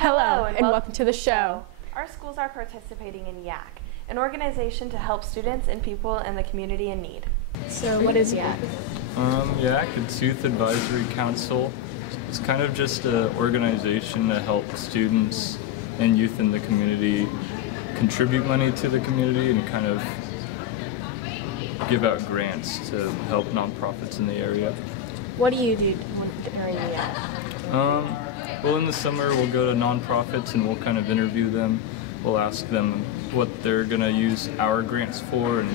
Hello, and welcome to the show. Our schools are participating in YAC, an organization to help students and people in the community in need. So what is YAC? YAC, it's Youth Advisory Council. It's kind of just an organization to help students and youth in the community contribute money to the community and kind of give out grants to help nonprofits in the area. What do you do during the YAC? Well, in the summer we'll go to nonprofits and we'll kind of interview them. We'll ask them what they're going to use our grants for and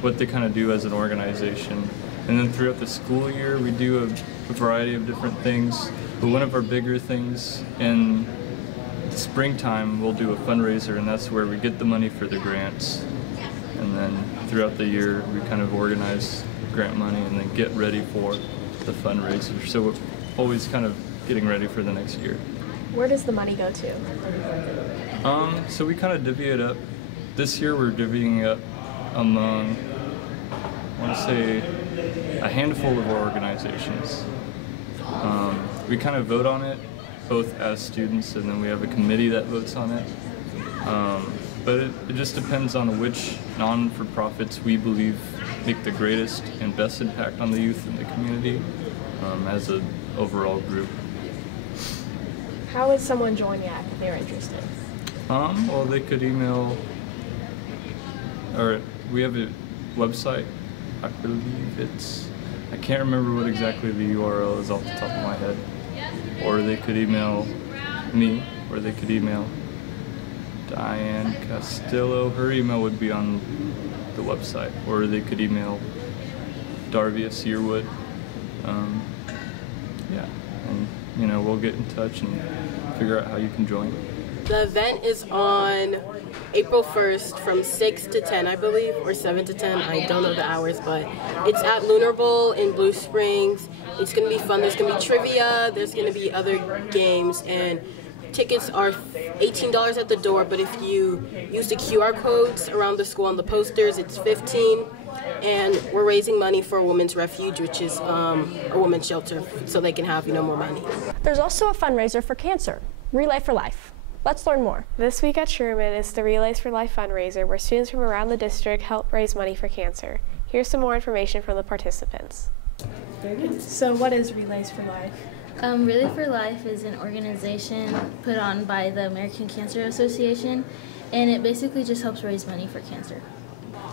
what they kind of do as an organization. And then throughout the school year we do a variety of different things. But one of our bigger things in the springtime we'll do a fundraiser, and that's where we get the money for the grants. And then throughout the year we kind of organize grant money and then get ready for the fundraiser. So we're always kind of getting ready for the next year. Where does the money go to? So we kind of divvy it up. This year we're divvying it up among, I want to say, a handful of organizations. We kind of vote on it, both as students, and then we have a committee that votes on it. But it just depends on which non-for-profits we believe make the greatest and best impact on the youth in the community as an overall group. How would someone join YAC if they're interested? Well, they could email, or we have a website, I believe I can't remember what exactly the URL is off the top of my head. Or they could email me, or they could email Diane Castillo. Her email would be on the website. Or they could email Darvia Searwood. Yeah, and we'll get in touch and figure out how you can join. The event is on April 1st from 6 to 10, I believe, or 7 to 10. I don't know the hours, but it's at Lunar Bowl in Blue Springs. It's going to be fun. There's going to be trivia. There's going to be other games, and tickets are $18 at the door, but if you use the QR codes around the school on the posters, it's $15. And we're raising money for a women's refuge, which is a women's shelter, so they can have more money. There's also a fundraiser for cancer, Relay for Life. Let's learn more. This week at Sherman is the Relays for Life fundraiser, where students from around the district help raise money for cancer. Here's some more information from the participants. So what is Relays for Life? Relay for Life is an organization put on by the American Cancer Association, and it basically just helps raise money for cancer.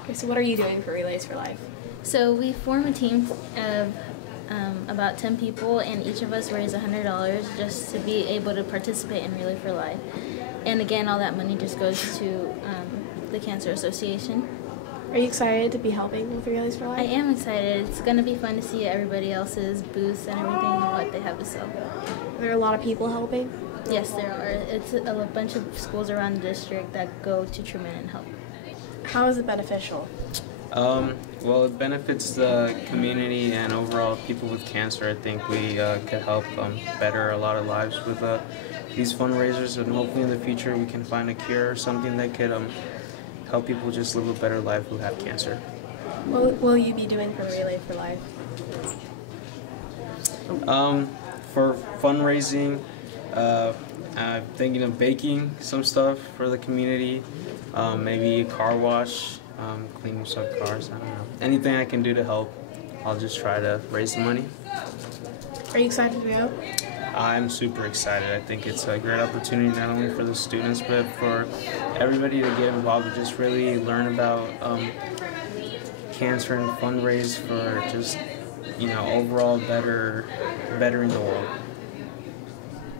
Okay, so what are you doing for Relays for Life? So we form a team of about 10 people, and each of us raise $100 just to be able to participate in Relay for Life. And again, all that money just goes to the Cancer Association. Are you excited to be helping with Relays for Life? I am excited. It's going to be fun to see everybody else's booths and everything and what they have to sell. Are there a lot of people helping? Yes, there are. It's a bunch of schools around the district that go to Truman and help. How is it beneficial? Well, it benefits the community and overall people with cancer. I think we could help better a lot of lives with these fundraisers, and hopefully in the future we can find a cure or something that could help people just live a better life who have cancer. What will you be doing for Relay for Life? For fundraising, I'm thinking of baking some stuff for the community, maybe a car wash, cleaning some cars, I don't know. Anything I can do to help, I'll just try to raise the money. Are you excited to go? I'm super excited. I think it's a great opportunity not only for the students but for everybody to get involved and just really learn about cancer and fundraise for just overall bettering the world.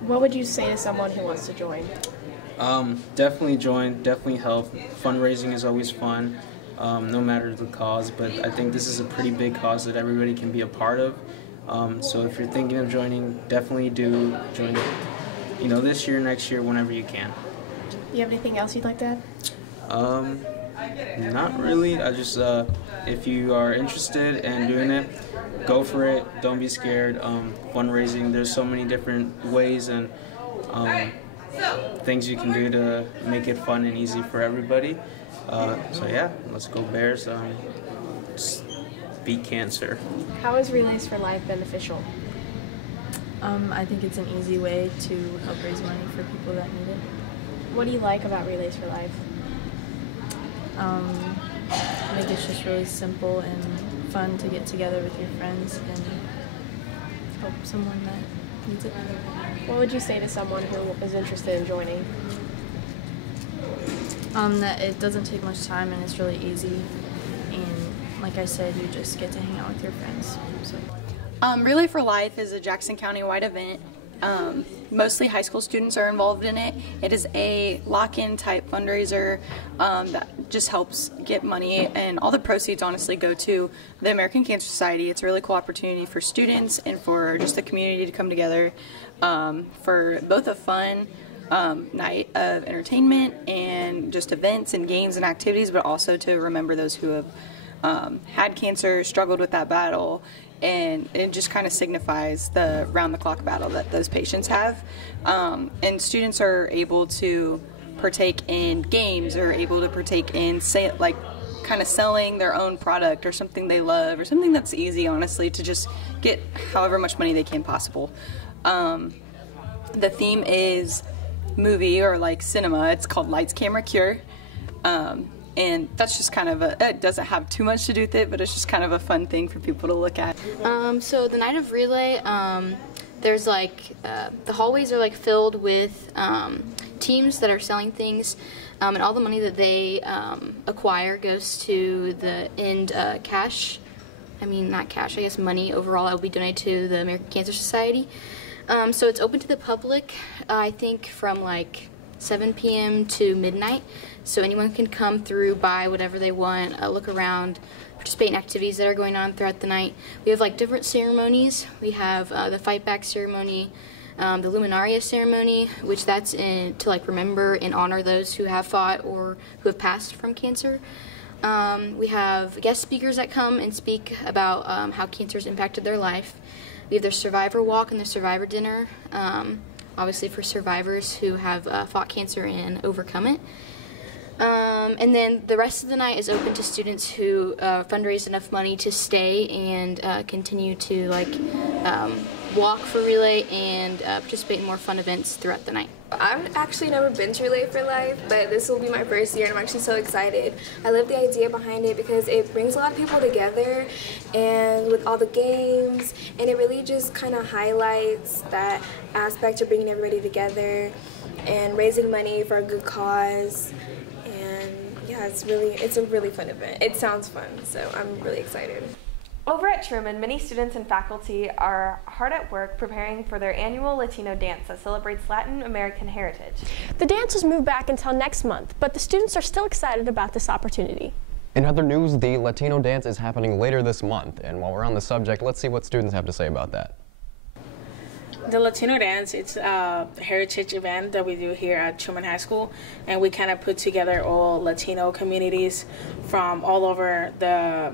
What would you say to someone who wants to join? Definitely join, definitely help. Fundraising is always fun, no matter the cause, but I think this is a pretty big cause that everybody can be a part of. So if you're thinking of joining, definitely do join it, this year, next year, whenever you can. Do you have anything else you'd like to add? Not really. I just, if you are interested in doing it, go for it. Don't be scared. Fundraising, there's so many different ways and things you can do to make it fun and easy for everybody. So yeah, let's go Bears. Beat cancer. How is Relays for Life beneficial? I think it's an easy way to help raise money for people that need it. What do you like about Relays for Life? I think it's just really simple and fun to get together with your friends and help someone that needs it. What would you say to someone who is interested in joining? That it doesn't take much time and it's really easy, and like I said, you just get to hang out with your friends. So. Relay for Life is a Jackson County-wide event. Mostly high school students are involved in it. It is a lock-in type fundraiser that just helps get money, and all the proceeds honestly go to the American Cancer Society. It's a really cool opportunity for students and for just the community to come together for both a fun night of entertainment and just events and games and activities, but also to remember those who have had cancer, struggled with that battle, and it just kind of signifies the round-the-clock battle that those patients have. And students are able to partake in games, or able to partake in, say, like, kind of selling their own product or something they love, or something that's easy, honestly, to just get however much money they can possible. The theme is movie, or like cinema. It's called Lights, Camera, Cure. And that's just kind of it doesn't have too much to do with it, but it's just kind of a fun thing for people to look at. So the night of Relay, there's like, the hallways are like filled with teams that are selling things, and all the money that they acquire goes to the end cash. I mean, not cash, I guess money overall that will be donated to the American Cancer Society. So it's open to the public, I think from like 7 p.m. to midnight, so anyone can come through, buy whatever they want, look around, participate in activities that are going on throughout the night. We have like different ceremonies. We have the Fight Back ceremony, the Luminaria ceremony, which that's to like remember and honor those who have fought or who have passed from cancer. We have guest speakers that come and speak about how cancer has impacted their life. We have their survivor walk and their survivor dinner, obviously for survivors who have fought cancer and overcome it. And then the rest of the night is open to students who fundraise enough money to stay and continue to like walk for Relay and participate in more fun events throughout the night. I've actually never been to Relay for Life, but this will be my first year and I'm actually so excited. I love the idea behind it because it brings a lot of people together, and with all the games, and it really just kind of highlights that aspect of bringing everybody together and raising money for a good cause. And yeah, it's a really fun event. It sounds fun, so I'm really excited. Over at Truman, many students and faculty are hard at work preparing for their annual Latino dance that celebrates Latin American heritage. The dance was moved back until next month, but the students are still excited about this opportunity. In other news, the Latino dance is happening later this month, and while we're on the subject, let's see what students have to say about that. The Latino dance, it's a heritage event that we do here at Truman High School, and we kind of put together all Latino communities from all over the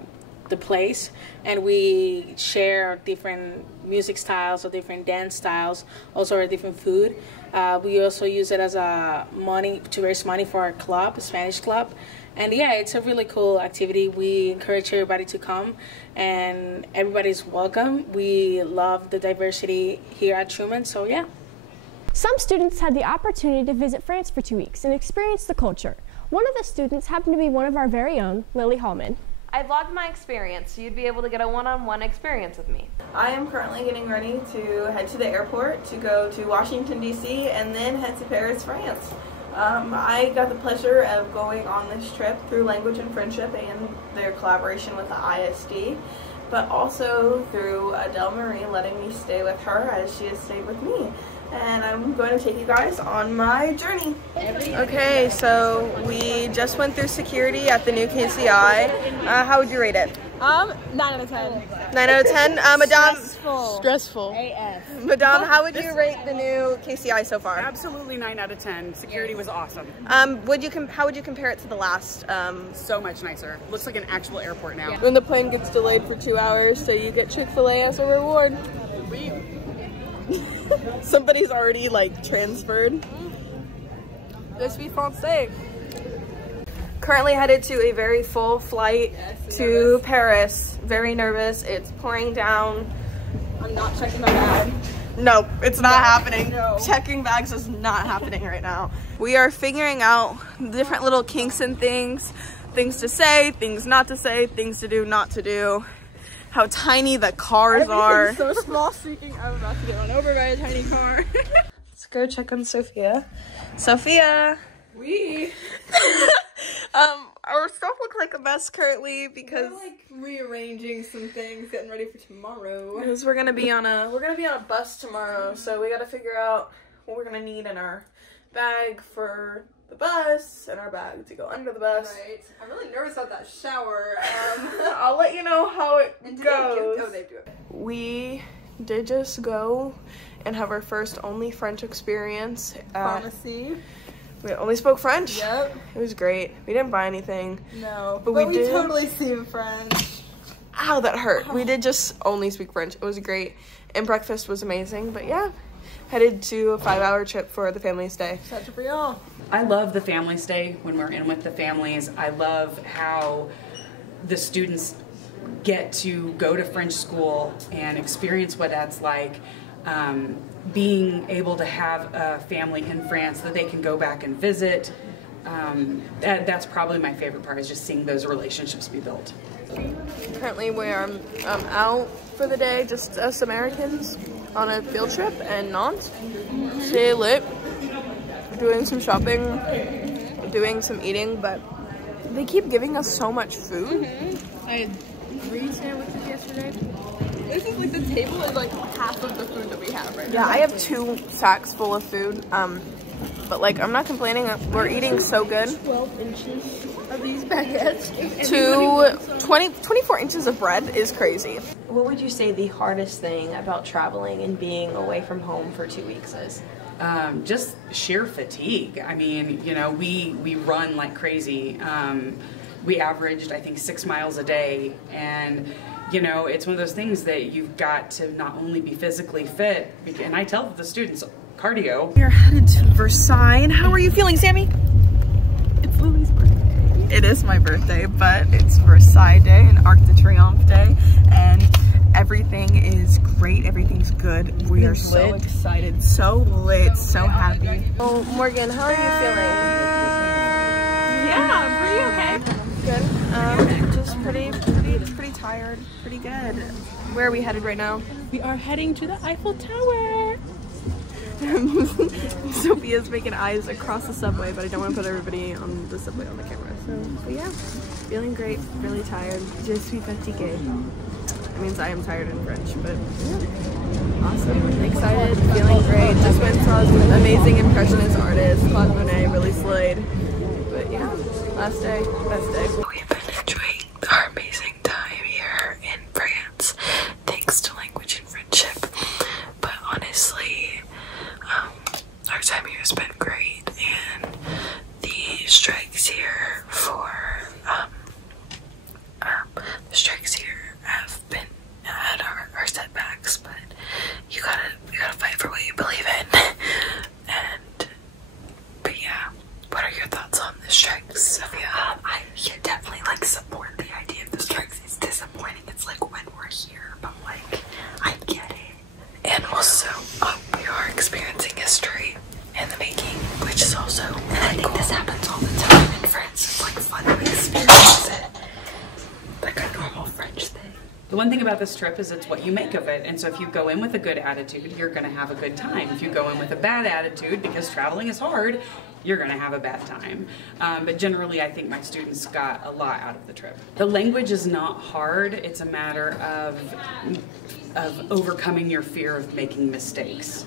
place, and we share different music styles or different dance styles, also our different food. We also use it as money to raise money for our club, Spanish club. And yeah, it's a really cool activity. We encourage everybody to come, and everybody's welcome. We love the diversity here at Truman, so yeah. Some students had the opportunity to visit France for 2 weeks and experience the culture. One of the students happened to be one of our very own, Lily Hallman. I vlogged my experience, so you'd be able to get a one-on-one experience with me. I am currently getting ready to head to the airport to go to Washington, D.C. and then head to Paris, France. I got the pleasure of going on this trip through Language and Friendship and their collaboration with the ISD, but also through Adele Marie letting me stay with her as she has stayed with me. And I'm going to take you guys on my journey. Okay, so we just went through security at the new KCI. How would you rate it? 9 out of 10. 9 out of 10? Madame? Stressful. AF. Madame, how would you rate the new KCI so far? Absolutely 9 out of 10. Security was awesome. How would you compare it to the last? So much nicer. Looks like an actual airport now. When the plane gets delayed for 2 hours, so you get Chick-fil-A as a reward. Somebody's already like transferred. Let's be safe. Currently headed to a very full flight to Paris. Very nervous. It's pouring down. I'm not checking my bag. Nope, it's not happening. No. Checking bags is not happening right now. We are figuring out different little kinks and things to say, things not to say, things to do, not to do. How tiny the cars are. So small, speaking, I'm about to get run over by a tiny car. Let's go check on Sophia. Sophia! Our stuff looks like a mess currently because we're like rearranging some things, getting ready for tomorrow. Because we're gonna be on a bus tomorrow, so we gotta figure out what we're gonna need in our bag for the bus and our bag to go under the bus. Right. I'm really nervous about that shower. I'll let you know how it goes. They do it. We did just go and have our first only French experience at Pharmacy. We only spoke French. Yep. It was great. We didn't buy anything. No, but we did totally speak French. Ow, that hurt. We did just only speak French. It was great. And breakfast was amazing. But yeah, headed to a 5-hour trip for the family stay. Such a for y'all. I love the family stay when we're in with the families. I love how the students get to go to French school and experience what that's like. Being able to have a family in France that they can go back and visit, that's probably my favorite part, is just seeing those relationships be built. Currently we are out for the day, just us Americans, on a field trip in Nantes. Stay lit, doing some shopping, doing some eating, but they keep giving us so much food. I had 3 sandwiches yesterday. This is like, the table is like half of the food that we have right now. Yeah, I have 2 sacks full of food, but like, I'm not complaining. We're eating so good. 12 inches of these baguettes. 24 inches of bread is crazy. What would you say the hardest thing about traveling and being away from home for 2 weeks is? Just sheer fatigue. I mean, you know, we run like crazy. We averaged, I think, 6 miles a day, and you know, it's one of those things that you've got to not only be physically fit, and I tell the students, cardio. We are headed to Versailles, and how are you feeling, Sammy? It's Lily's birthday. It is my birthday, but it's Versailles Day and Arc de Triomphe Day, and everything is great, everything's good. We are so excited, so lit, so happy. Oh, Morgan, how are you feeling? Yeah, I'm pretty okay. Good. Just pretty tired, pretty good. Where are we headed right now? We are heading to the Eiffel Tower. Sophia's making eyes across the subway, but I don't want to put everybody on the subway on the camera. So yeah, feeling great, really tired. Je suis fatiguée. It means I am tired in French, but yeah. Awesome, excited, feeling great. Just went and saw some amazing impressionist artists. Claude Monet really slayed. But yeah, last day, best day. We've been enjoying our amazing time here in France, thanks to language and friendship. But honestly, our time here has been great, and the strikes here for the strikes here have been our setbacks, but you gotta fight for what you believe in. But yeah, what are your thoughts on the strikes, Sophia? I definitely like support the idea of the strikes. It's disappointing. It's like when we're here, but like I get it. And also, we are experiencing history in the making, which is also really and I think cool. this happens all the time in France. It's like fun to experience it, like a normal French thing. The one thing about this trip is it's what you make of it, and so if you go in with a good attitude, you're going to have a good time. If you go in with a bad attitude, because traveling is hard, you're going to have a bad time. But generally, I think my students got a lot out of the trip. The language is not hard. It's a matter of overcoming your fear of making mistakes.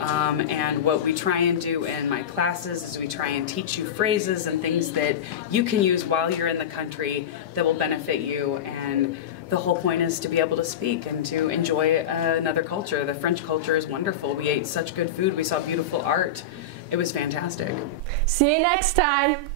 And what we try and do in my classes is we try and teach you phrases and things that you can use while you're in the country that will benefit you. And the whole point is to be able to speak and to enjoy another culture. The French culture is wonderful. We ate such good food. We saw beautiful art. It was fantastic. See you next time.